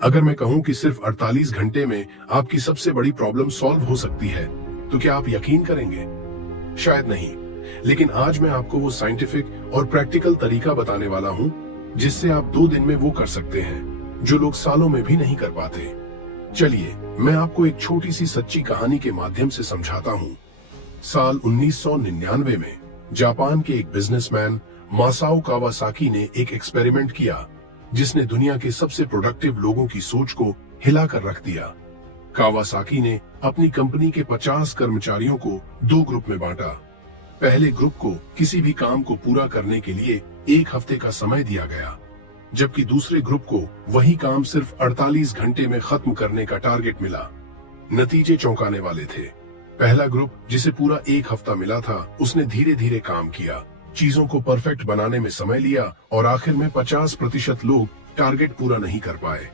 अगर मैं कहूं कि सिर्फ 48 घंटे में आपकी सबसे बड़ी प्रॉब्लम सॉल्व हो सकती है, तो क्या आप यकीन करेंगे? शायद नहीं। लेकिन आज मैं आपको वो साइंटिफिक और प्रैक्टिकल तरीका बताने वाला हूं, जिससे आप 2 दिन में वो कर सकते हैं जो लोग सालों में भी नहीं कर पाते। चलिए, मैं आपको एक छोटी सी सच्ची कहानी के माध्यम से समझाता हूं। साल 1999 में जापान के एक बिजनेसमैन मासाओ कावासाकी ने एक एक्सपेरिमेंट किया, जिसने दुनिया के सबसे प्रोडक्टिव लोगों की सोच को हिलाकर रख दिया। कावासाकी ने अपनी कंपनी के 50 कर्मचारियों को 2 ग्रुप में बांटा। पहले ग्रुप को किसी भी काम को पूरा करने के लिए 1 हफ्ते का समय दिया गया, जबकि दूसरे ग्रुप को वही काम सिर्फ 48 घंटे में खत्म करने का टारगेट मिला। नतीजे चौंकाने वाले थे। पहला ग्रुप, जिसे पूरा 1 हफ्ता मिला था, उसने धीरे धीरे काम किया, चीजों को परफेक्ट बनाने में समय लिया और आखिर में 50% लोग टारगेट पूरा नहीं कर पाए।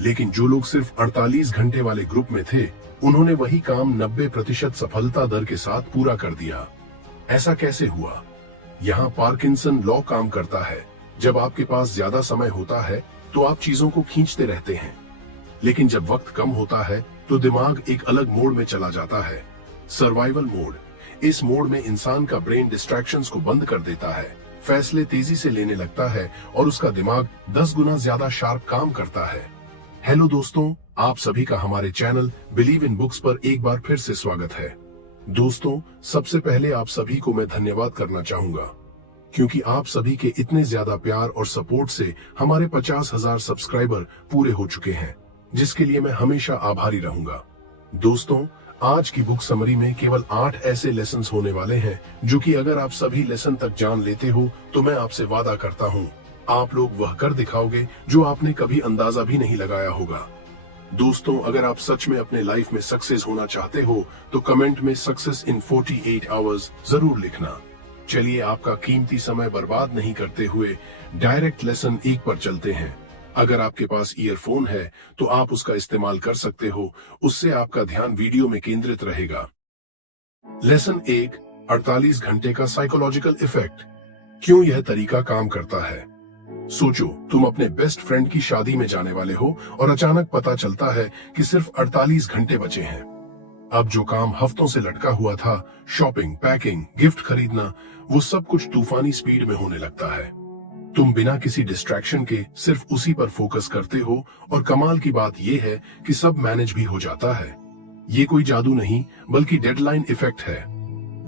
लेकिन जो लोग सिर्फ 48 घंटे वाले ग्रुप में थे, उन्होंने वही काम 90% सफलता दर के साथ पूरा कर दिया। ऐसा कैसे हुआ? यहाँ पार्किंसन लॉ काम करता है। जब आपके पास ज्यादा समय होता है तो आप चीजों को खींचते रहते हैं, लेकिन जब वक्त कम होता है तो दिमाग एक अलग मोड में चला जाता है, सर्वाइवल मोड। इस मोड में इंसान का ब्रेन डिस्ट्रैक्शंस को बंद कर देता है, फैसले तेजी से लेने लगता है और उसका दिमाग 10 गुना ज्यादा शार्प काम करता है। हेलो दोस्तों, आप सभी का हमारे चैनल बिलीव इन बुक्स पर एक बार फिर से स्वागत है। दोस्तों, सबसे पहले आप सभी को मैं धन्यवाद करना चाहूंगा, क्योंकि आप सभी के इतने ज्यादा प्यार और सपोर्ट से हमारे 50,000 सब्सक्राइबर पूरे हो चुके हैं, जिसके लिए मैं हमेशा आभारी रहूंगा। दोस्तों, आज की बुक समरी में केवल 8 ऐसे लेसन्स होने वाले हैं, जो कि अगर आप सभी लेसन तक जान लेते हो तो मैं आपसे वादा करता हूँ, आप लोग वह कर दिखाओगे जो आपने कभी अंदाजा भी नहीं लगाया होगा। दोस्तों, अगर आप सच में अपने लाइफ में सक्सेस होना चाहते हो तो कमेंट में सक्सेस इन 48 आवर्स जरूर लिखना। चलिए, आपका कीमती समय बर्बाद नहीं करते हुए डायरेक्ट लेसन 1 पर चलते हैं। अगर आपके पास ईयरफोन है तो आप उसका इस्तेमाल कर सकते हो, उससे आपका ध्यान वीडियो में केंद्रित रहेगा। लेसन 1, 48 घंटे का साइकोलॉजिकल इफेक्ट। क्यों यह तरीका काम करता है? सोचो, तुम अपने बेस्ट फ्रेंड की शादी में जाने वाले हो और अचानक पता चलता है कि सिर्फ 48 घंटे बचे हैं। अब जो काम हफ्तों से लटका हुआ था, शॉपिंग, पैकिंग, गिफ्ट खरीदना, वो सब कुछ तूफानी स्पीड में होने लगता है। तुम बिना किसी डिस्ट्रैक्शन के सिर्फ उसी पर फोकस करते हो और कमाल की बात यह है कि सब मैनेज भी हो जाता है। ये कोई जादू नहीं, बल्कि डेडलाइन इफेक्ट है।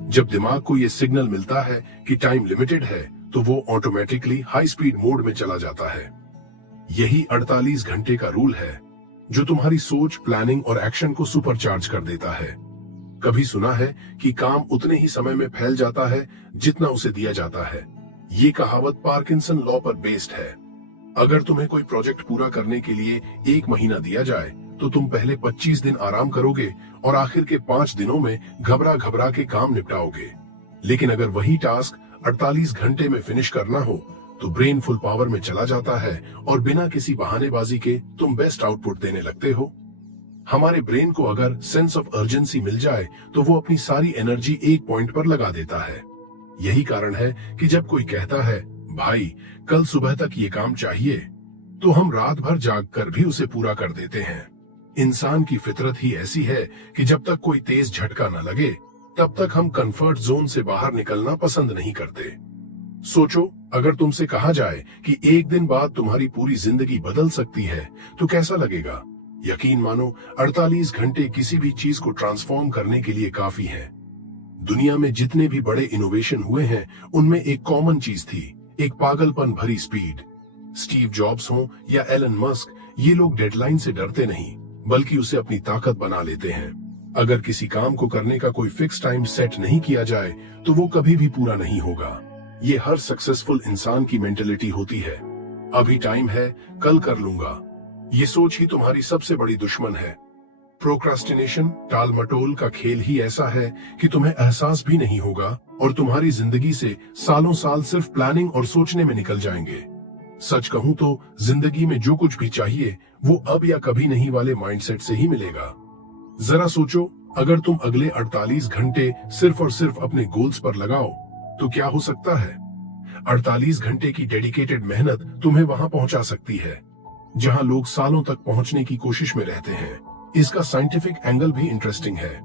जब दिमाग को ये सिग्नल मिलता है कि टाइम लिमिटेड है, तो वो ऑटोमेटिकली हाई स्पीड मोड में चला जाता है। यही 48 घंटे का रूल है, जो तुम्हारी सोच, प्लानिंग और एक्शन को सुपरचार्ज कर देता है। कभी सुना है कि काम उतने ही समय में फैल जाता है जितना उसे दिया जाता है। ये कहावत पार्किंसन लॉ पर बेस्ड है। अगर तुम्हें कोई प्रोजेक्ट पूरा करने के लिए 1 महीना दिया जाए, तो तुम पहले 25 दिन आराम करोगे और आखिर के 5 दिनों में घबरा घबरा के काम निपटाओगे। लेकिन अगर वही टास्क 48 घंटे में फिनिश करना हो, तो ब्रेन फुल पावर में चला जाता है और बिना किसी बहानेबाजी के तुम बेस्ट आउटपुट देने लगते हो। हमारे ब्रेन को अगर सेंस ऑफ अर्जेंसी मिल जाए तो वो अपनी सारी एनर्जी एक पॉइंट पर लगा देता है। यही कारण है कि जब कोई कहता है, भाई कल सुबह तक ये काम चाहिए, तो हम रात भर जाग कर भी उसे पूरा कर देते हैं। इंसान की फितरत ही ऐसी है कि जब तक कोई तेज झटका न लगे, तब तक हम कंफर्ट जोन से बाहर निकलना पसंद नहीं करते। सोचो, अगर तुमसे कहा जाए कि 1 दिन बाद तुम्हारी पूरी जिंदगी बदल सकती है, तो कैसा लगेगा? यकीन मानो, 48 घंटे किसी भी चीज को ट्रांसफॉर्म करने के लिए काफी है। दुनिया में जितने भी बड़े इनोवेशन हुए हैं, उनमें एक कॉमन चीज थी, एक पागलपन भरी स्पीड। स्टीव जॉब्स हो या एलन मस्क, ये लोग डेडलाइन से डरते नहीं, बल्कि उसे अपनी ताकत बना लेते हैं। अगर किसी काम को करने का कोई फिक्स टाइम सेट नहीं किया जाए, तो वो कभी भी पूरा नहीं होगा। ये हर सक्सेसफुल इंसान की मेंटेलिटी होती है। अभी टाइम है, कल कर लूंगा। ये सोच ही तुम्हारी सबसे बड़ी दुश्मन है। प्रोक्रास्टिनेशन, टाल मटोल का खेल ही ऐसा है कि तुम्हें एहसास भी नहीं होगा और तुम्हारी जिंदगी से सालों साल सिर्फ प्लानिंग और सोचने में निकल जाएंगे। सच कहूं तो जिंदगी में जो कुछ भी चाहिए, वो अब या कभी नहीं वाले माइंडसेट से ही मिलेगा। जरा सोचो, अगर तुम अगले 48 घंटे सिर्फ और सिर्फ अपने गोल्स पर लगाओ, तो क्या हो सकता है? 48 घंटे की डेडिकेटेड मेहनत तुम्हें वहां पहुंचा सकती है। जहां लोग सालों तक पहुंचने की कोशिश में रहते हैं। इसका साइंटिफिक एंगल भी इंटरेस्टिंग है।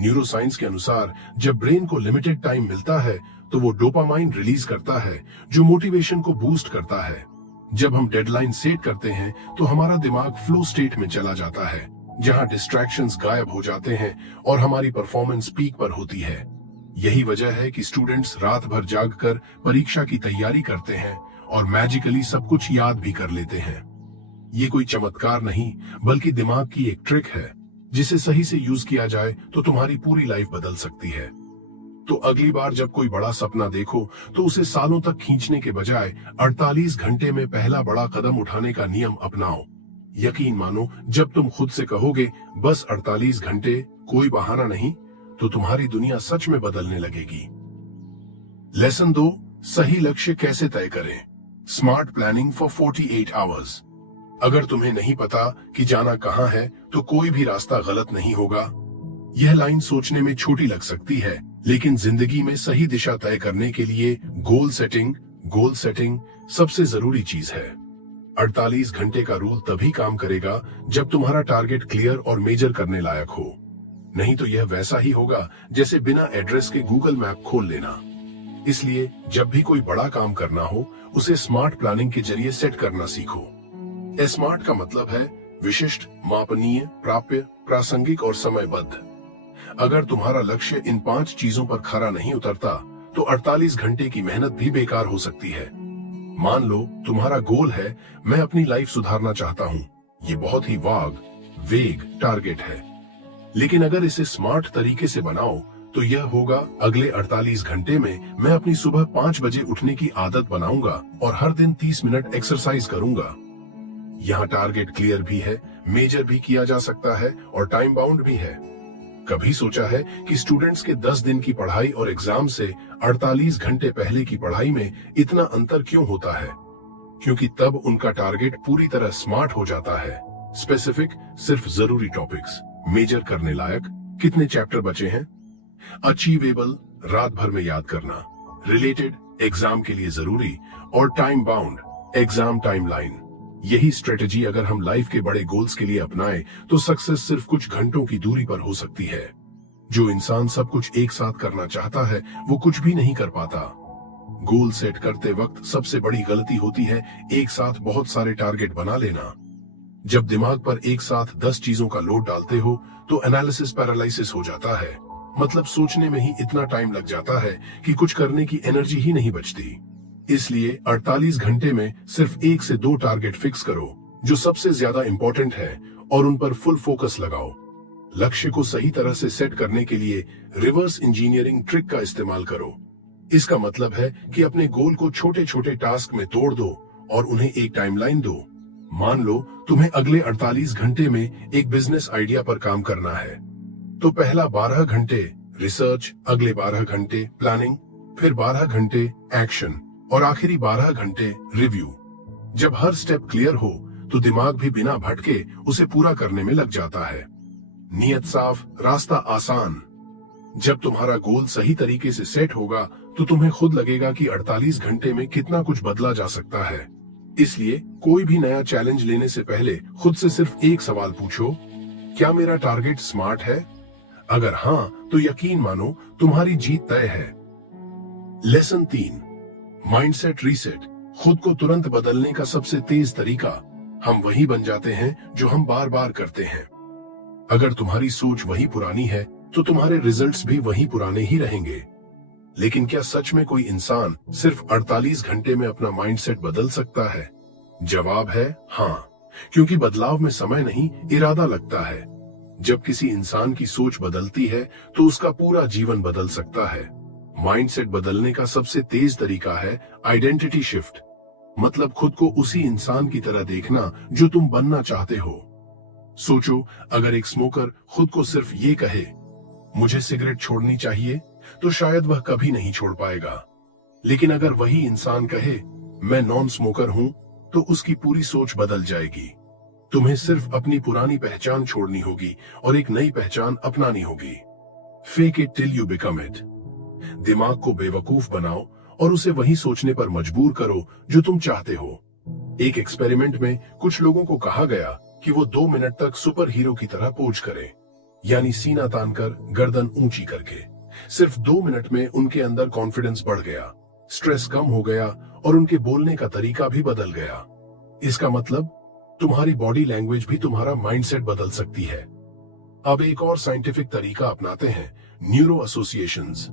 न्यूरोसाइंस के अनुसार जब ब्रेन को लिमिटेड टाइम मिलता है तो वो डोपामाइन रिलीज करता है, जो मोटिवेशन को बूस्ट करता है। जब हम डेडलाइन सेट करते हैं तो हमारा दिमाग फ्लो स्टेट में चला जाता है, जहां डिस्ट्रैक्शंस गायब हो जाते हैं और हमारी परफॉर्मेंस पीक पर होती है। यही वजह है कि स्टूडेंट्स रात भर जागकर परीक्षा की तैयारी करते हैं और मैजिकली सब कुछ याद भी कर लेते हैं। ये कोई चमत्कार नहीं, बल्कि दिमाग की एक ट्रिक है, जिसे सही से यूज किया जाए तो तुम्हारी पूरी लाइफ बदल सकती है। तो अगली बार जब कोई बड़ा सपना देखो तो उसे सालों तक खींचने के बजाय 48 घंटे में पहला बड़ा कदम उठाने का नियम अपनाओ। यकीन मानो, जब तुम खुद से कहोगे बस 48 घंटे, कोई बहाना नहीं, तो तुम्हारी दुनिया सच में बदलने लगेगी। लेसन 2, सही लक्ष्य कैसे तय करें। Smart planning for 48 hours. अगर तुम्हें नहीं पता कि जाना कहां है तो कोई भी रास्ता गलत नहीं होगा। यह लाइन सोचने में छोटी लग सकती है, लेकिन जिंदगी में सही दिशा तय करने के लिए गोल सेटिंग सबसे जरूरी चीज है। 48 घंटे का रूल तभी काम करेगा जब तुम्हारा टारगेट क्लियर और मेजर करने लायक हो। नहीं तो यह वैसा ही होगा जैसे बिना एड्रेस के गूगल मैप खोल लेना। इसलिए जब भी कोई बड़ा काम करना हो, उसे स्मार्ट प्लानिंग के जरिए सेट करना सीखो। स्मार्ट का मतलब है विशिष्ट, मापनीय, प्राप्य, प्रासंगिक और समयबद्ध। अगर तुम्हारा लक्ष्य इन 5 चीजों पर खरा नहीं उतरता तो 48 घंटे की मेहनत भी बेकार हो सकती है। मान लो तुम्हारा गोल है, मैं अपनी लाइफ सुधारना चाहता हूँ। ये बहुत ही वेग टारगेट है, लेकिन अगर इसे स्मार्ट तरीके से बनाओ तो यह होगा, अगले 48 घंटे में मैं अपनी सुबह 5 बजे उठने की आदत बनाऊंगा और हर दिन 30 मिनट एक्सरसाइज करूंगा। यहाँ टारगेट क्लियर भी है, मेजर भी किया जा सकता है और टाइम बाउंड भी है। कभी सोचा है कि स्टूडेंट्स के 10 दिन की पढ़ाई और एग्जाम से 48 घंटे पहले की पढ़ाई में इतना अंतर क्यों होता है? क्योंकि तब उनका टारगेट पूरी तरह स्मार्ट हो जाता है। स्पेसिफिक, सिर्फ जरूरी टॉपिक्स, मेजर करने लायक, कितने चैप्टर बचे हैं, अचीवेबल, रात भर में याद करना, रिलेटेड, एग्जाम के लिए जरूरी, और टाइम बाउंड, एग्जाम टाइमलाइन। यही स्ट्रेटेजी अगर हम लाइफ के बड़े गोल्स के लिए अपनाएं तो सक्सेस सिर्फ कुछ घंटों की दूरी पर हो सकती है। जो इंसान सब कुछ एक साथ करना चाहता है वो कुछ भी नहीं कर पाता। गोल सेट करते वक्त सबसे बड़ी गलती होती है एक साथ बहुत सारे टारगेट बना लेना। जब दिमाग पर एक साथ 10 चीजों का लोड डालते हो तो एनालिसिस पैरालिसिस हो जाता है। मतलब सोचने में ही इतना टाइम लग जाता है कि कुछ करने की एनर्जी ही नहीं बचती। इसलिए 48 घंटे में सिर्फ 1 से 2 टारगेट फिक्स करो जो सबसे ज्यादा इंपॉर्टेंट है और उन पर फुल फोकस लगाओ। लक्ष्य को सही तरह से सेट करने के लिए रिवर्स इंजीनियरिंग ट्रिक का इस्तेमाल करो। इसका मतलब है कि अपने गोल को छोटे छोटे टास्क में तोड़ दो और उन्हें एक टाइमलाइन दो। मान लो तुम्हें अगले 48 घंटे में एक बिजनेस आइडिया पर काम करना है, तो पहला 12 घंटे रिसर्च, अगले 12 घंटे प्लानिंग, फिर 12 घंटे एक्शन और आखिरी 12 घंटे रिव्यू। जब हर स्टेप क्लियर हो तो दिमाग भी बिना भटके उसे पूरा करने में लग जाता है। नियत साफ, रास्ता आसान। जब तुम्हारा गोल सही तरीके से सेट होगा तो तुम्हें खुद लगेगा कि 48 घंटे में कितना कुछ बदला जा सकता है। इसलिए कोई भी नया चैलेंज लेने से पहले खुद से सिर्फ एक सवाल पूछो, क्या मेरा टारगेट स्मार्ट है? अगर हाँ, तो यकीन मानो तुम्हारी जीत तय है। Lesson 3, mindset reset. खुद को तुरंत बदलने का सबसे तेज तरीका, हम वही बन जाते हैं जो हम बार बार करते हैं। अगर तुम्हारी सोच वही पुरानी है तो तुम्हारे रिजल्ट्स भी वही पुराने ही रहेंगे। लेकिन क्या सच में कोई इंसान सिर्फ 48 घंटे में अपना माइंडसेट बदल सकता है? जवाब है हाँ, क्योंकि बदलाव में समय नहीं, इरादा लगता है। जब किसी इंसान की सोच बदलती है तो उसका पूरा जीवन बदल सकता है। माइंडसेट बदलने का सबसे तेज तरीका है आइडेंटिटी शिफ्ट। मतलब खुद को उसी इंसान की तरह देखना जो तुम बनना चाहते हो। सोचो, अगर एक स्मोकर खुद को सिर्फ ये कहे, मुझे सिगरेट छोड़नी चाहिए, तो शायद वह कभी नहीं छोड़ पाएगा। लेकिन अगर वही इंसान कहे, मैं नॉन स्मोकर हूं, तो उसकी पूरी सोच बदल जाएगी। तुम्हें सिर्फ अपनी पुरानी पहचान छोड़नी होगी और एक नई पहचान अपनानी होगी। Fake it till you become it. दिमाग को बेवकूफ बनाओ और उसे वही सोचने पर मजबूर करो जो तुम चाहते हो। एक एक्सपेरिमेंट में कुछ लोगों को कहा गया कि वो 2 मिनट तक सुपर हीरो की तरह पोज करें, यानी सीना तानकर गर्दन ऊंची करके। सिर्फ 2 मिनट में उनके अंदर कॉन्फिडेंस बढ़ गया, स्ट्रेस कम हो गया और उनके बोलने का तरीका भी बदल गया। इसका मतलब तुम्हारी बॉडी लैंग्वेज भी तुम्हारा माइंडसेट बदल सकती है। अब एक और साइंटिफिक तरीका अपनाते हैं, न्यूरो एसोसिएशंस।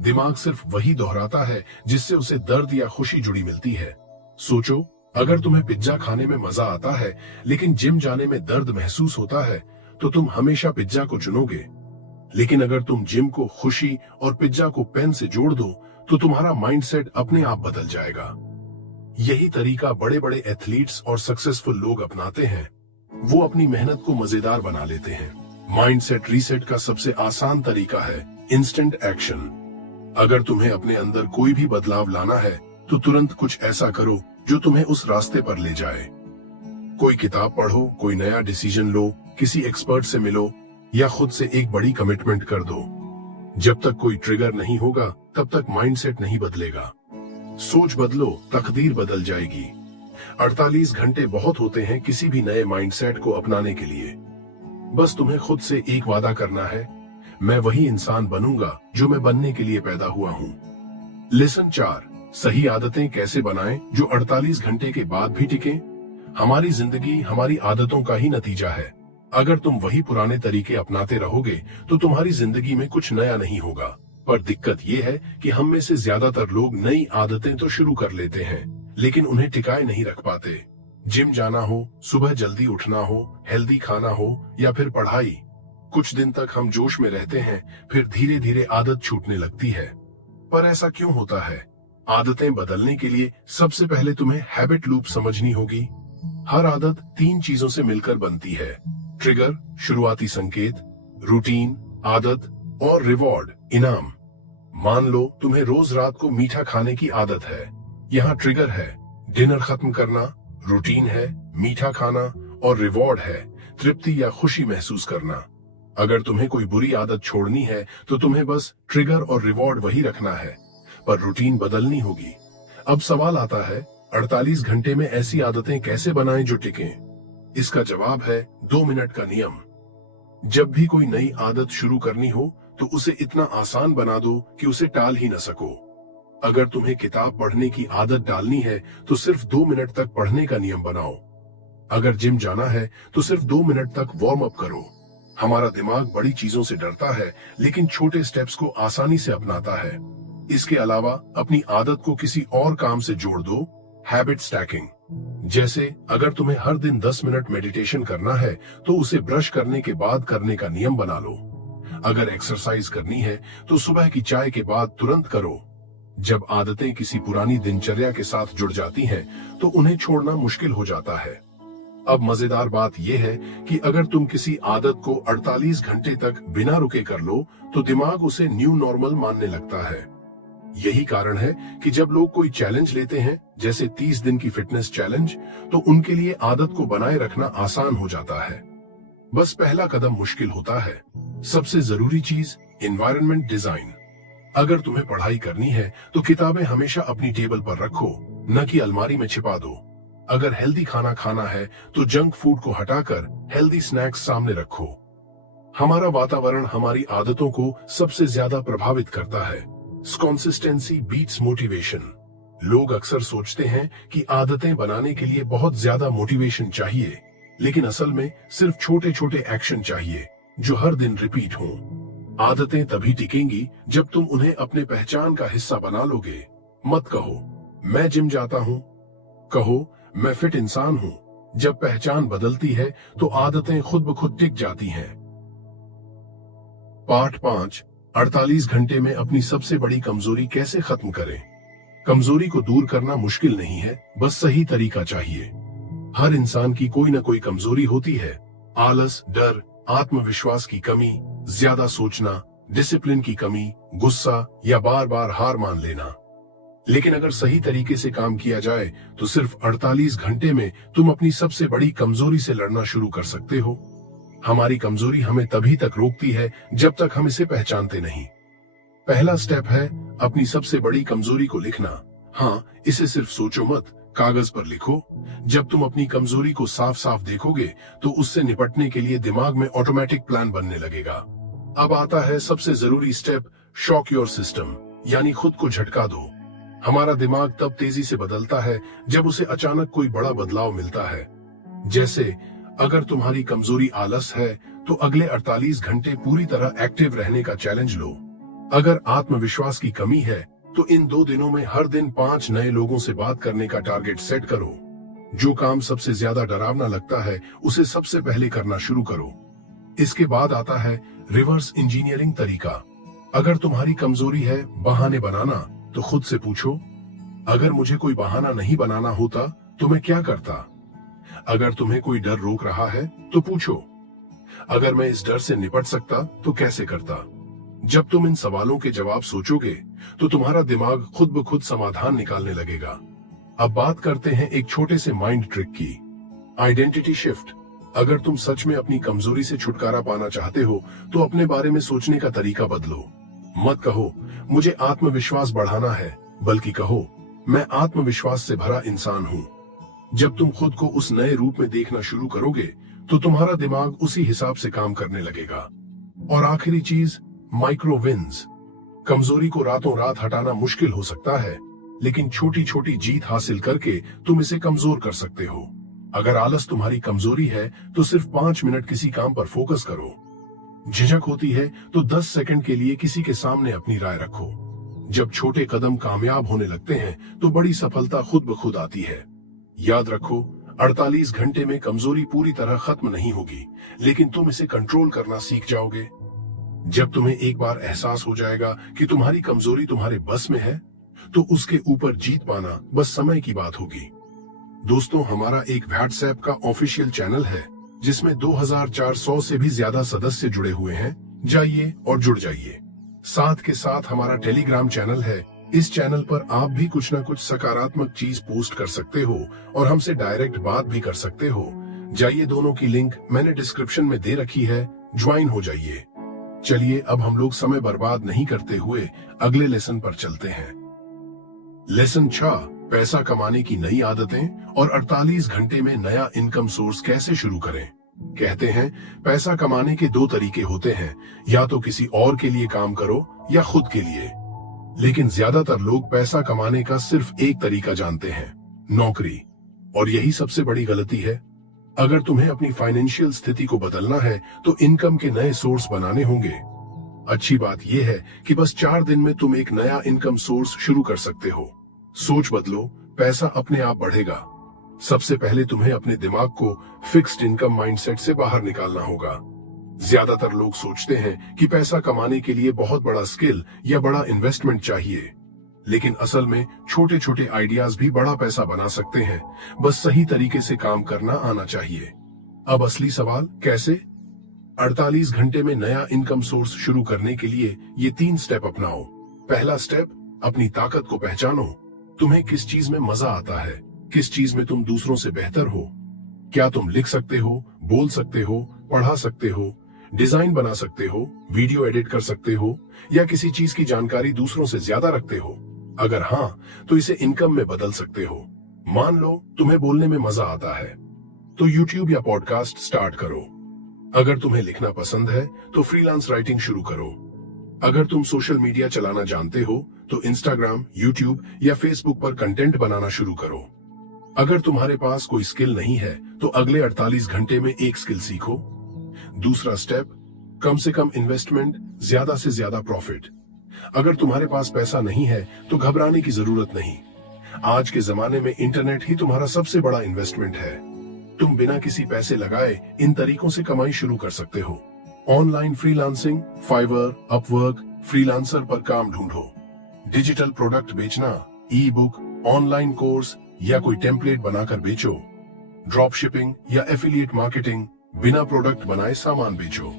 दिमाग सिर्फ वही दोहराता है जिससे उसे दर्द या खुशी जुड़ी मिलती है। सोचो, अगर तुम्हें पिज्जा खाने में मजा आता है लेकिन जिम जाने में दर्द महसूस होता है तो तुम हमेशा पिज्जा को चुनोगे। लेकिन अगर तुम जिम को खुशी और पिज्जा को पेन से जोड़ दो तो तुम्हारा माइंडसेट अपने आप बदल जाएगा। यही तरीका बड़े बड़े एथलीट्स और सक्सेसफुल लोग अपनाते हैं। वो अपनी मेहनत को मजेदार बना लेते हैं। माइंडसेट रीसेट का सबसे आसान तरीका है इंस्टेंट एक्शन। अगर तुम्हें अपने अंदर कोई भी बदलाव लाना है तो तुरंत कुछ ऐसा करो जो तुम्हें उस रास्ते पर ले जाए। कोई किताब पढ़ो, कोई नया डिसीजन लो, किसी एक्सपर्ट से मिलो या खुद से एक बड़ी कमिटमेंट कर दो। जब तक कोई ट्रिगर नहीं होगा तब तक माइंडसेट नहीं बदलेगा। सोच बदलो, तकदीर बदल जाएगी। 48 घंटे बहुत होते हैं किसी भी नए माइंडसेट को अपनाने के लिए। बस तुम्हें खुद से एक वादा करना है, मैं वही इंसान बनूंगा जो मैं बनने के लिए पैदा हुआ हूं। लेसन 4, सही आदतें कैसे बनाएं जो 48 घंटे के बाद भी टिकें। हमारी जिंदगी हमारी आदतों का ही नतीजा है। अगर तुम वही पुराने तरीके अपनाते रहोगे तो तुम्हारी जिंदगी में कुछ नया नहीं होगा। पर दिक्कत यह है कि हम में से ज्यादातर लोग नई आदतें तो शुरू कर लेते हैं लेकिन उन्हें टिकाए नहीं रख पाते। जिम जाना हो, सुबह जल्दी उठना हो, हेल्दी खाना हो या फिर पढ़ाई, कुछ दिन तक हम जोश में रहते हैं, फिर धीरे धीरे आदत छूटने लगती है। पर ऐसा क्यों होता है? आदतें बदलने के लिए सबसे पहले तुम्हें हैबिट लूप समझनी होगी। हर आदत 3 चीजों से मिलकर बनती है, ट्रिगर शुरुआती संकेत, रूटीन आदत और रिवॉर्ड इनाम। मान लो तुम्हें रोज रात को मीठा खाने की आदत है। यहाँ ट्रिगर है डिनर खत्म करना, रूटीन है मीठा खाना और रिवॉर्ड है तृप्ति या खुशी महसूस करना। अगर तुम्हें कोई बुरी आदत छोड़नी है तो तुम्हें बस ट्रिगर और रिवॉर्ड वही रखना है, पर रूटीन बदलनी होगी। अब सवाल आता है, 48 घंटे में ऐसी आदतें कैसे बनाएं जो टिकें? इसका जवाब है 2 मिनट का नियम। जब भी कोई नई आदत शुरू करनी हो तो उसे इतना आसान बना दो कि उसे टाल ही न सको। अगर तुम्हें किताब पढ़ने की आदत डालनी है तो सिर्फ 2 मिनट तक पढ़ने का नियम बनाओ। अगर जिम जाना है तो सिर्फ 2 मिनट तक वार्म अप करो। हमारा दिमाग बड़ी चीजों से डरता है लेकिन छोटे स्टेप्स को आसानी से अपनाता है। इसके अलावा अपनी आदत को किसी और काम से जोड़ दो, हैबिट स्टैकिंग। जैसे अगर तुम्हें हर दिन 10 मिनट मेडिटेशन करना है तो उसे ब्रश करने के बाद करने का नियम बना लो। अगर एक्सरसाइज करनी है तो सुबह की चाय के बाद तुरंत करो। जब आदतें किसी पुरानी दिनचर्या के साथ जुड़ जाती हैं तो उन्हें छोड़ना मुश्किल हो जाता है। अब मजेदार बात यह है कि अगर तुम किसी आदत को 48 घंटे तक बिना रुके कर लो तो दिमाग उसे न्यू नॉर्मल मानने लगता है। यही कारण है कि जब लोग कोई चैलेंज लेते हैं, जैसे 30 दिन की फिटनेस चैलेंज, तो उनके लिए आदत को बनाए रखना आसान हो जाता है। बस पहला कदम मुश्किल होता है। सबसे जरूरी चीज एनवायरनमेंट डिजाइन। अगर तुम्हें पढ़ाई करनी है तो किताबें हमेशा अपनी टेबल पर रखो, न कि अलमारी में छिपा दो। अगर हेल्दी खाना खाना है तो जंक फूड को हटाकर हेल्दी स्नैक्स सामने रखो। हमारा वातावरण हमारी आदतों को सबसे ज्यादा प्रभावित करता है। Consistency beats motivation. लोग अक्सर सोचते हैं कि आदतें बनाने के लिए बहुत ज्यादा मोटिवेशन चाहिए, लेकिन असल में सिर्फ छोटे छोटे एक्शन चाहिए जो हर दिन रिपीट हों। आदतें तभी टिकेंगी जब तुम उन्हें अपने पहचान का हिस्सा बना लोगे। मत कहो मैं जिम जाता हूं, कहो मैं फिट इंसान हूं। जब पहचान बदलती है तो आदतें खुद ब खुद टिक जाती हैं। पार्ट 5, 48 घंटे में अपनी सबसे बड़ी कमजोरी कैसे खत्म करें। कमजोरी को दूर करना मुश्किल नहीं है, बस सही तरीका चाहिए। हर इंसान की कोई ना कोई कमजोरी होती है। आलस, डर, आत्मविश्वास की कमी, ज्यादा सोचना, डिसिप्लिन की कमी, गुस्सा या बार बार हार मान लेना। लेकिन अगर सही तरीके से काम किया जाए तो सिर्फ 48 घंटे में तुम अपनी सबसे बड़ी कमजोरी से लड़ना शुरू कर सकते हो। हमारी कमजोरी हमें तभी तक रोकती है जब तक हम इसे पहचानते नहीं। पहला स्टेप है अपनी सबसे बड़ी कमजोरी को लिखना। हाँ, इसे सिर्फ सोचो मत, कागज पर लिखो। जब तुम अपनी कमजोरी को साफ साफ देखोगे तो उससे निपटने के लिए दिमाग में ऑटोमेटिक प्लान बनने लगेगा। अब आता है सबसे जरूरी स्टेप, शॉक योर सिस्टम, यानी खुद को झटका दो। हमारा दिमाग तब तेजी से बदलता है जब उसे अचानक कोई बड़ा बदलाव मिलता है। जैसे अगर तुम्हारी कमजोरी आलस है तो अगले 48 घंटे पूरी तरह एक्टिव रहने का चैलेंज लो। अगर आत्मविश्वास की कमी है तो इन 2 दिनों में हर दिन 5 नए लोगों से बात करने का टारगेट सेट करो। जो काम सबसे ज्यादा डरावना लगता है उसे सबसे पहले करना शुरू करो। इसके बाद आता है रिवर्स इंजीनियरिंग तरीका। अगर तुम्हारी कमजोरी है बहाने बनाना, तो खुद से पूछो, अगर मुझे कोई बहाना नहीं बनाना होता तो मैं क्या करता? अगर तुम्हें कोई डर रोक रहा है तो पूछो, अगर मैं इस डर से निपट सकता तो कैसे करता? जब तुम इन सवालों के जवाब सोचोगे तो तुम्हारा दिमाग खुद ब खुद समाधान निकालने लगेगा। अब बात करते हैं एक छोटे से माइंड ट्रिक की, आइडेंटिटी शिफ्ट। अगर तुम सच में अपनी कमजोरी से छुटकारा पाना चाहते हो तो अपने बारे में सोचने का तरीका बदलो। मत कहो मुझे आत्मविश्वास बढ़ाना है, बल्कि कहो मैं आत्मविश्वास से भरा इंसान हूं। जब तुम खुद को उस नए रूप में देखना शुरू करोगे तो तुम्हारा दिमाग उसी हिसाब से काम करने लगेगा। और आखिरी चीज, माइक्रो विन्स। कमजोरी को रातों रात हटाना मुश्किल हो सकता है, लेकिन छोटी छोटी जीत हासिल करके तुम इसे कमजोर कर सकते हो। अगर आलस तुम्हारी कमजोरी है तो सिर्फ 5 मिनट किसी काम पर फोकस करो। झिझक होती है तो 10 सेकंड के लिए किसी के सामने अपनी राय रखो। जब छोटे कदम कामयाब होने लगते हैं तो बड़ी सफलता खुद ब खुद आती है। याद रखो, 48 घंटे में कमजोरी पूरी तरह खत्म नहीं होगी, लेकिन तुम इसे कंट्रोल करना सीख जाओगे। जब तुम्हें एक बार एहसास हो जाएगा कि तुम्हारी कमजोरी तुम्हारे बस में है, तो उसके ऊपर जीत पाना बस समय की बात होगी। दोस्तों, हमारा एक व्हाट्सएप का ऑफिशियल चैनल है जिसमें 2400 से भी ज्यादा सदस्य जुड़े हुए हैं। जाइए और जुड़ जाइए। साथ के साथ हमारा टेलीग्राम चैनल है। इस चैनल पर आप भी कुछ ना कुछ सकारात्मक चीज पोस्ट कर सकते हो और हमसे डायरेक्ट बात भी कर सकते हो। जाइए, दोनों की लिंक मैंने डिस्क्रिप्शन में दे रखी है, ज्वाइन हो जाइए। चलिए अब हम लोग समय बर्बाद नहीं करते हुए अगले लेसन पर चलते हैं। लेसन 6, पैसा कमाने की नई आदतें और 48 घंटे में नया इनकम सोर्स कैसे शुरू करें। कहते हैं पैसा कमाने के 2 तरीके होते हैं, या तो किसी और के लिए काम करो या खुद के लिए। लेकिन ज्यादातर लोग पैसा कमाने का सिर्फ एक तरीका जानते हैं, नौकरी। और यही सबसे बड़ी गलती है। अगर तुम्हें अपनी फाइनेंशियल स्थिति को बदलना है तो इनकम के नए सोर्स बनाने होंगे। अच्छी बात यह है कि बस 4 दिन में तुम एक नया इनकम सोर्स शुरू कर सकते हो। सोच बदलो, पैसा अपने आप बढ़ेगा। सबसे पहले तुम्हें अपने दिमाग को फिक्स्ड इनकम माइंडसेट से बाहर निकालना होगा। ज्यादातर लोग सोचते हैं कि पैसा कमाने के लिए बहुत बड़ा स्किल या बड़ा इन्वेस्टमेंट चाहिए, लेकिन असल में छोटे छोटे आइडियाज भी बड़ा पैसा बना सकते हैं। बस सही तरीके से काम करना आना चाहिए। अब असली सवाल, कैसे? 48 घंटे में नया इनकम सोर्स शुरू करने के लिए ये 3 स्टेप अपनाओ। पहला स्टेप, अपनी ताकत को पहचानो। तुम्हें किस चीज में मजा आता है, किस चीज में तुम दूसरों से बेहतर हो। क्या तुम लिख सकते हो, बोल सकते हो, पढ़ा सकते हो, डिजाइन बना सकते हो, वीडियो एडिट कर सकते हो, या किसी चीज की जानकारी दूसरों से ज्यादा रखते हो? अगर हाँ, तो इसे इनकम में बदल सकते हो। मान लो तुम्हें बोलने में मजा आता है, तो यूट्यूब या पॉडकास्ट स्टार्ट करो। अगर तुम्हें लिखना पसंद है तो फ्रीलांस राइटिंग शुरू करो। अगर तुम सोशल मीडिया चलाना जानते हो तो इंस्टाग्राम, यूट्यूब या फेसबुक पर कंटेंट बनाना शुरू करो। अगर तुम्हारे पास कोई स्किल नहीं है तो अगले 48 घंटे में एक स्किल सीखो। दूसरा स्टेप, कम से कम इन्वेस्टमेंट, ज्यादा से ज्यादा प्रॉफिट। अगर तुम्हारे पास पैसा नहीं है तो घबराने की जरूरत नहीं। आज के जमाने में इंटरनेट ही तुम्हारा सबसे बड़ा इन्वेस्टमेंट है। तुम बिना किसी पैसे लगाए इन तरीकों से कमाई शुरू कर सकते हो। Online freelancing, Fiverr, Upwork, Freelancer पर काम ढूंढो। डिजिटल प्रोडक्ट बेचना, ई बुक, ऑनलाइन कोर्स या कोई टेम्पलेट बनाकर बेचो। ड्रॉप शिपिंग या एफिलिएट मार्केटिंग, बिना प्रोडक्ट बनाए सामान बेचो।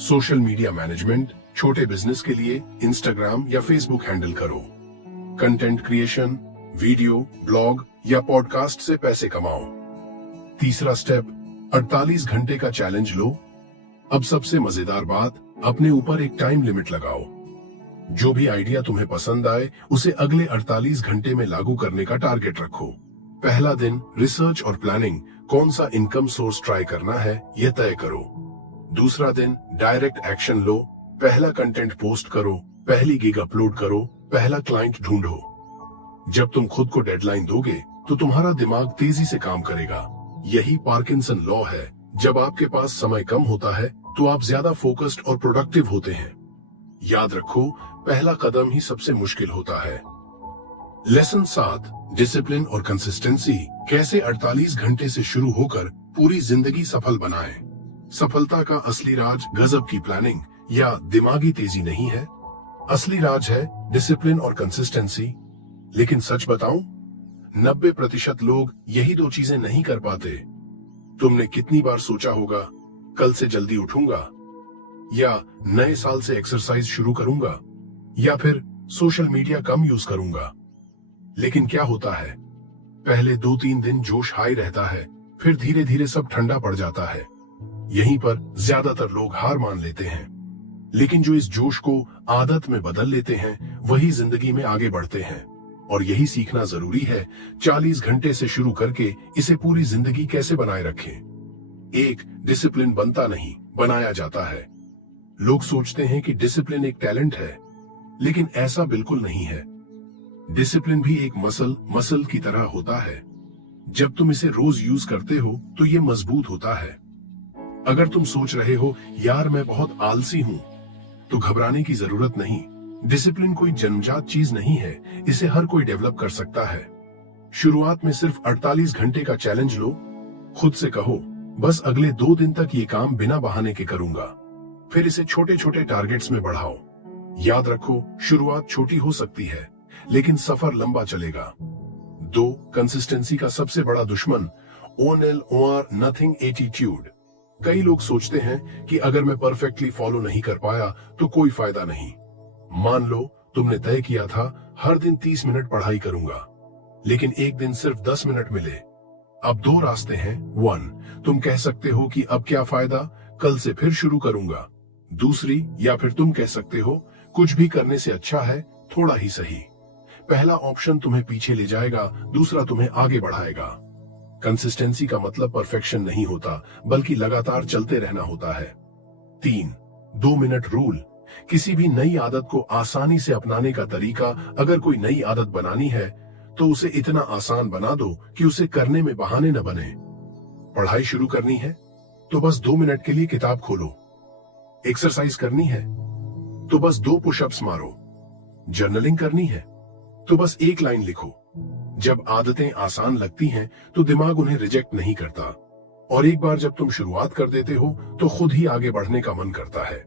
सोशल मीडिया मैनेजमेंट, छोटे बिजनेस के लिए इंस्टाग्राम या फेसबुक हैंडल करो। कंटेंट क्रिएशन, वीडियो, ब्लॉग या पॉडकास्ट से पैसे कमाओ। तीसरा स्टेप, 48 घंटे का चैलेंज लो। अब सबसे मजेदार बात, अपने ऊपर एक टाइम लिमिट लगाओ। जो भी आइडिया तुम्हें पसंद आए उसे अगले 48 घंटे में लागू करने का टारगेट रखो। पहला दिन रिसर्च और प्लानिंग, कौन सा इनकम सोर्स ट्राई करना है यह तय करो। दूसरा दिन डायरेक्ट एक्शन लो, पहला कंटेंट पोस्ट करो, पहली गिग अपलोड करो, पहला क्लाइंट ढूंढो। जब तुम खुद को डेडलाइन दोगे तो तुम्हारा दिमाग तेजी से काम करेगा। यही पार्किंसन लॉ है। जब आपके पास समय कम होता है तो आप ज्यादा फोकस्ड और प्रोडक्टिव होते हैं। याद रखो, पहला कदम ही सबसे मुश्किल होता है। लेसन 7, डिसिप्लिन और कंसिस्टेंसी, कैसे 48 घंटे से शुरू होकर पूरी जिंदगी सफल बनाएं। सफलता का असली राज गजब की प्लानिंग या दिमागी तेजी नहीं है। असली राज है डिसिप्लिन और कंसिस्टेंसी। लेकिन सच बताऊं, 90% लोग यही दो चीजें नहीं कर पाते। तुमने कितनी बार सोचा होगा, कल से जल्दी उठूंगा, या नए साल से एक्सरसाइज शुरू करूंगा, या फिर सोशल मीडिया कम यूज करूंगा। लेकिन क्या होता है, पहले 2-3 दिन जोश हाई रहता है, फिर धीरे धीरे सब ठंडा पड़ जाता है। यहीं पर ज्यादातर लोग हार मान लेते हैं। लेकिन जो इस जोश को आदत में बदल लेते हैं, वही जिंदगी में आगे बढ़ते हैं। और यही सीखना जरूरी है, 40 घंटे से शुरू करके इसे पूरी जिंदगी कैसे बनाए रखें। एक डिसिप्लिन बनता नहीं, बनाया जाता है। लोग सोचते हैं कि डिसिप्लिन एक टैलेंट है, लेकिन ऐसा बिल्कुल नहीं है। डिसिप्लिन भी एक मसल की तरह होता है। जब तुम इसे रोज यूज करते हो तो ये मजबूत होता है। अगर तुम सोच रहे हो यार मैं बहुत आलसी हूं, तो घबराने की जरूरत नहीं। डिसिप्लिन कोई जन्मजात चीज नहीं है, इसे हर कोई डेवलप कर सकता है। शुरुआत में सिर्फ 48 घंटे का चैलेंज लो। खुद से कहो, बस अगले 2 दिन तक ये काम बिना बहाने के करूंगा। फिर इसे छोटे छोटे टारगेट्स में बढ़ाओ। याद रखो, शुरुआत छोटी हो सकती है, लेकिन सफर लंबा चलेगा। 2, कंसिस्टेंसी का सबसे बड़ा दुश्मन, ONLOR नथिंग एटीट्यूड। कई लोग सोचते हैं कि अगर मैं परफेक्टली फॉलो नहीं कर पाया तो कोई फायदा नहीं। मान लो तुमने तय किया था हर दिन 30 मिनट पढ़ाई करूंगा, लेकिन एक दिन सिर्फ 10 मिनट मिले। अब 2 रास्ते हैं। 1, तुम कह सकते हो कि अब क्या फायदा, कल से फिर शुरू करूंगा। दूसरी, या फिर तुम कह सकते हो कुछ भी करने से अच्छा है थोड़ा ही सही। पहला ऑप्शन तुम्हें पीछे ले जाएगा, दूसरा तुम्हें आगे बढ़ाएगा। कंसिस्टेंसी का मतलब परफेक्शन नहीं होता, बल्कि लगातार चलते रहना होता है। 3, 2 मिनट रूल। किसी भी नई आदत को आसानी से अपनाने का तरीका, अगर कोई नई आदत बनानी है तो उसे इतना आसान बना दो कि उसे करने में बहाने न बने। पढ़ाई शुरू करनी है तो बस 2 मिनट के लिए किताब खोलो। एक्सरसाइज करनी है तो बस 2 पुशअप्स मारो। जर्नलिंग करनी है तो बस 1 लाइन लिखो। जब आदतें आसान लगती हैं तो दिमाग उन्हें रिजेक्ट नहीं करता, और एक बार जब तुम शुरुआत कर देते हो तो खुद ही आगे बढ़ने का मन करता है।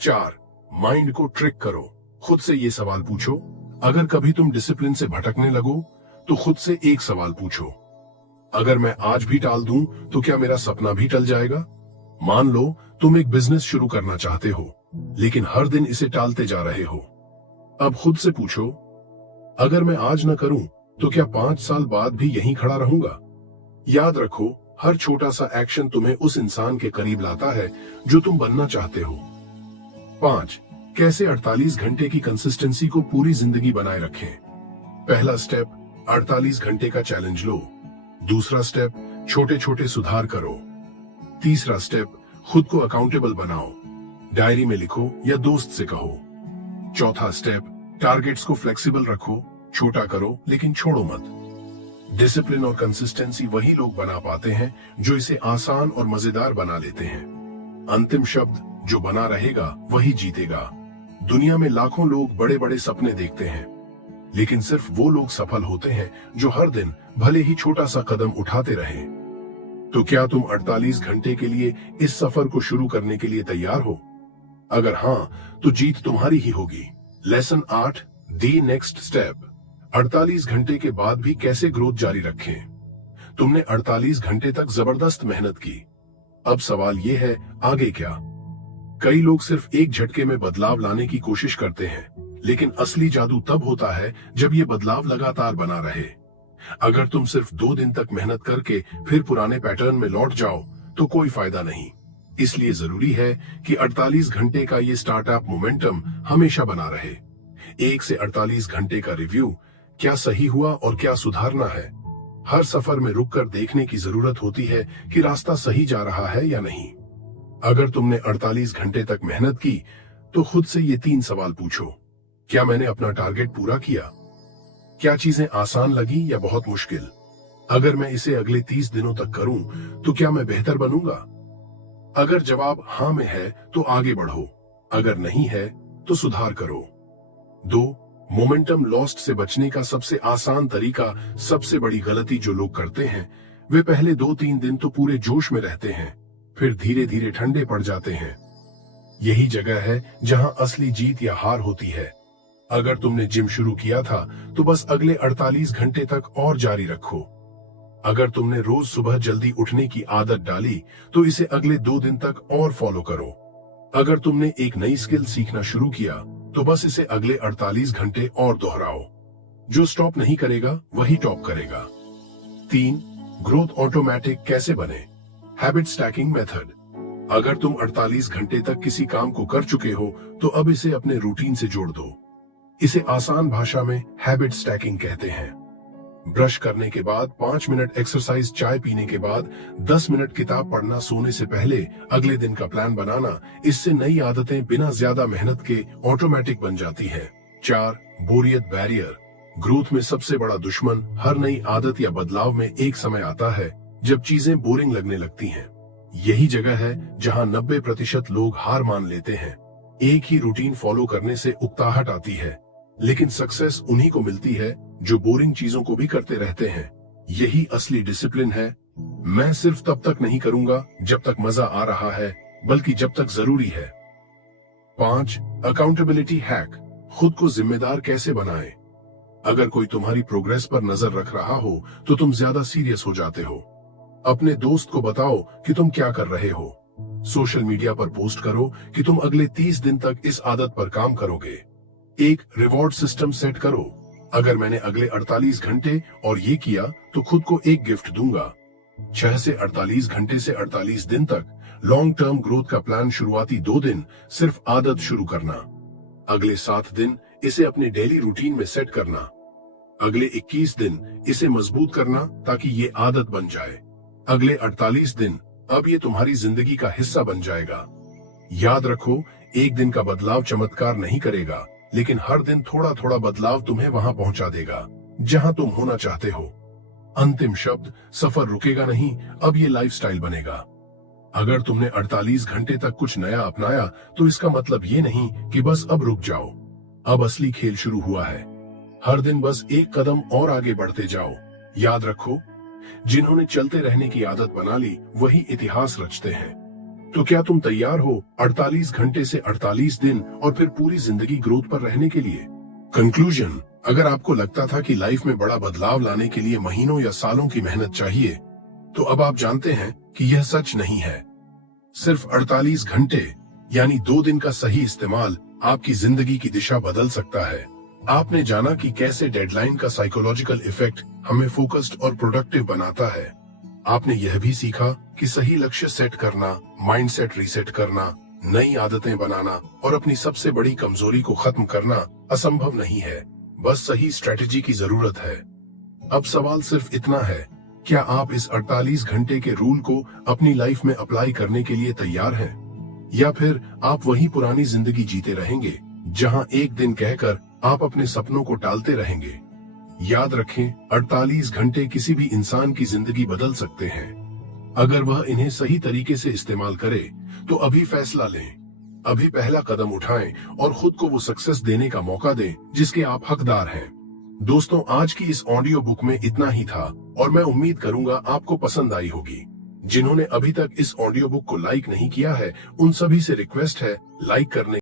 4, माइंड को ट्रिक करो। खुद से ये सवाल पूछो, अगर कभी तुम डिसिप्लिन से भटकने लगो तो खुद से एक सवाल पूछो, अगर मैं आज भी टाल दूं तो क्या मेरा सपना भी टल जाएगा। मान लो तुम एक बिजनेस शुरू करना चाहते हो, लेकिन हर दिन इसे टालते जा रहे हो। अब खुद से पूछो, अगर मैं आज न करूं तो क्या 5 साल बाद भी यहीं खड़ा रहूंगा। याद रखो, हर छोटा सा एक्शन तुम्हें उस इंसान के करीब लाता है जो तुम बनना चाहते हो। 5, कैसे 48 घंटे की कंसिस्टेंसी को पूरी जिंदगी बनाए रखें। पहला स्टेप, 48 घंटे का चैलेंज लो। दूसरा स्टेप, छोटे छोटे सुधार करो। तीसरा स्टेप, खुद को अकाउंटेबल बनाओ। डायरी में लिखो या दोस्त से कहो। चौथा स्टेप, टारगेट्स को फ्लेक्सिबल रखो, छोटा करो लेकिन छोड़ो मत। डिसिप्लिन और कंसिस्टेंसी वही लोग बना पाते हैं जो इसे आसान और मजेदार बना लेते हैं। अंतिम शब्द, जो बना रहेगा वही जीतेगा। दुनिया में लाखों लोग बड़े बड़े सपने देखते हैं, लेकिन सिर्फ वो लोग सफल होते हैं जो हर दिन भले ही छोटा सा कदम उठाते रहें। तो क्या तुम 48 घंटे के लिए इस सफर को शुरू करने के लिए तैयार हो? अगर हां, तो जीत तुम्हारी ही होगी। लेसन 8, दी नेक्स्ट स्टेप। 48 घंटे के बाद भी कैसे ग्रोथ जारी रखें। तुमने 48 घंटे तक जबरदस्त मेहनत की। अब सवाल यह है, आगे क्या? कई लोग सिर्फ एक झटके में बदलाव लाने की कोशिश करते हैं, लेकिन असली जादू तब होता है जब ये बदलाव लगातार बना रहे। अगर तुम सिर्फ 2 दिन तक मेहनत करके फिर पुराने पैटर्न में लौट जाओ तो कोई फायदा नहीं। इसलिए जरूरी है कि 48 घंटे का ये स्टार्टअप मोमेंटम हमेशा बना रहे। 1 से 48 घंटे का रिव्यू, क्या सही हुआ और क्या सुधारना है। हर सफर में रुककर देखने की जरूरत होती है कि रास्ता सही जा रहा है या नहीं। अगर तुमने 48 घंटे तक मेहनत की तो खुद से ये 3 सवाल पूछो। क्या मैंने अपना टारगेट पूरा किया? क्या चीजें आसान लगी या बहुत मुश्किल? अगर मैं इसे अगले 30 दिनों तक करूं तो क्या मैं बेहतर बनूंगा? अगर जवाब हाँ में है तो आगे बढ़ो, अगर नहीं है तो सुधार करो। 2. मोमेंटम लॉस्ट से बचने का सबसे आसान तरीका, सबसे बड़ी गलती जो लोग करते हैं, वे पहले 2-3 दिन तो पूरे जोश में रहते हैं, फिर धीरे धीरे ठंडे पड़ जाते हैं। यही जगह है जहां असली जीत या हार होती है। अगर तुमने जिम शुरू किया था तो बस अगले 48 घंटे तक और जारी रखो। अगर तुमने रोज सुबह जल्दी उठने की आदत डाली तो इसे अगले 2 दिन तक और फॉलो करो। अगर तुमने एक नई स्किल सीखना शुरू किया तो बस इसे अगले 48 घंटे और दोहराओ। जो स्टॉप नहीं करेगा वही टॉप करेगा। 3. ग्रोथ ऑटोमेटिक कैसे बने? Habit stacking method. अगर तुम 48 घंटे तक किसी काम को कर चुके हो तो अब इसे अपने रूटीन से जोड़ दो। इसे आसान भाषा में हैबिट स्टैकिंग कहते हैं। ब्रश करने के बाद 5 मिनट एक्सरसाइज, चाय पीने के बाद 10 मिनट किताब पढ़ना, सोने से पहले अगले दिन का प्लान बनाना, इससे नई आदतें बिना ज्यादा मेहनत के ऑटोमेटिक बन जाती हैं। 4. बोरियत बैरियर। ग्रोथ में सबसे बड़ा दुश्मन हर नई आदत या बदलाव में एक समय आता है जब चीजें बोरिंग लगने लगती हैं। यही जगह है जहां 90% लोग हार मान लेते हैं। एक ही रूटीन फॉलो करने से उकताहट आती है, लेकिन सक्सेस उन्हीं को मिलती है जो बोरिंग चीजों को भी करते रहते हैं। यही असली डिसिप्लिन है। मैं सिर्फ तब तक नहीं करूंगा जब तक मजा आ रहा है, बल्कि जब तक जरूरी है। 5. Accountability hack. खुद को जिम्मेदार कैसे बनाएं? अगर कोई तुम्हारी प्रोग्रेस पर नजर रख रहा हो तो तुम ज्यादा सीरियस हो जाते हो। अपने दोस्त को बताओ कि तुम क्या कर रहे हो। सोशल मीडिया पर पोस्ट करो कि तुम अगले 30 दिन तक इस आदत पर काम करोगे। एक रिवॉर्ड सिस्टम सेट करो। अगर मैंने अगले 48 घंटे और ये किया तो खुद को एक गिफ्ट दूंगा। 6 से 48 घंटे से 48 दिन तक लॉन्ग टर्म ग्रोथ का प्लान। शुरुआती 2 दिन सिर्फ आदत शुरू करना, अगले 7 दिन इसे अपने डेली रूटीन में सेट करना, अगले 21 दिन इसे मजबूत करना ताकि ये आदत बन जाए, अगले 48 दिन अब ये तुम्हारी जिंदगी का हिस्सा बन जाएगा। याद रखो, एक दिन का बदलाव चमत्कार नहीं करेगा, लेकिन हर दिन थोड़ा थोड़ा बदलाव तुम्हें वहां पहुंचा देगा जहां तुम होना चाहते हो। अंतिम शब्द, सफर रुकेगा नहीं, अब ये लाइफस्टाइल बनेगा। अगर तुमने 48 घंटे तक कुछ नया अपनाया तो इसका मतलब ये नहीं कि बस अब रुक जाओ। अब असली खेल शुरू हुआ है। हर दिन बस एक कदम और आगे बढ़ते जाओ। याद रखो, जिन्होंने चलते रहने की आदत बना ली वही इतिहास रचते हैं। तो क्या तुम तैयार हो 48 घंटे से 48 दिन और फिर पूरी जिंदगी ग्रोथ पर रहने के लिए? कंक्लूजन, अगर आपको लगता था कि लाइफ में बड़ा बदलाव लाने के लिए महीनों या सालों की मेहनत चाहिए, तो अब आप जानते हैं कि यह सच नहीं है। सिर्फ 48 घंटे यानी 2 दिन का सही इस्तेमाल आपकी जिंदगी की दिशा बदल सकता है। आपने जाना कि कैसे डेडलाइन का साइकोलॉजिकल इफेक्ट हमें फोकस्ड और प्रोडक्टिव बनाता है। आपने यह भी सीखा कि सही लक्ष्य सेट करना, माइंडसेट रीसेट करना, नई आदतें बनाना और अपनी सबसे बड़ी कमजोरी को खत्म करना असंभव नहीं है, बस सही स्ट्रेटेजी की जरूरत है। अब सवाल सिर्फ इतना है, क्या आप इस 48 घंटे के रूल को अपनी लाइफ में अप्लाई करने के लिए तैयार हैं? या फिर आप वही पुरानी जिंदगी जीते रहेंगे जहां एक दिन कहकर आप अपने सपनों को टालते रहेंगे? याद रखें, 48 घंटे किसी भी इंसान की जिंदगी बदल सकते हैं अगर वह इन्हें सही तरीके से इस्तेमाल करे। तो अभी फैसला लें, अभी पहला कदम उठाएं और खुद को वो सक्सेस देने का मौका दें जिसके आप हकदार हैं। दोस्तों, आज की इस ऑडियो बुक में इतना ही था और मैं उम्मीद करूंगा आपको पसंद आई होगी। जिन्होंने अभी तक इस ऑडियो बुक को लाइक नहीं किया है, उन सभी से रिक्वेस्ट है लाइक करने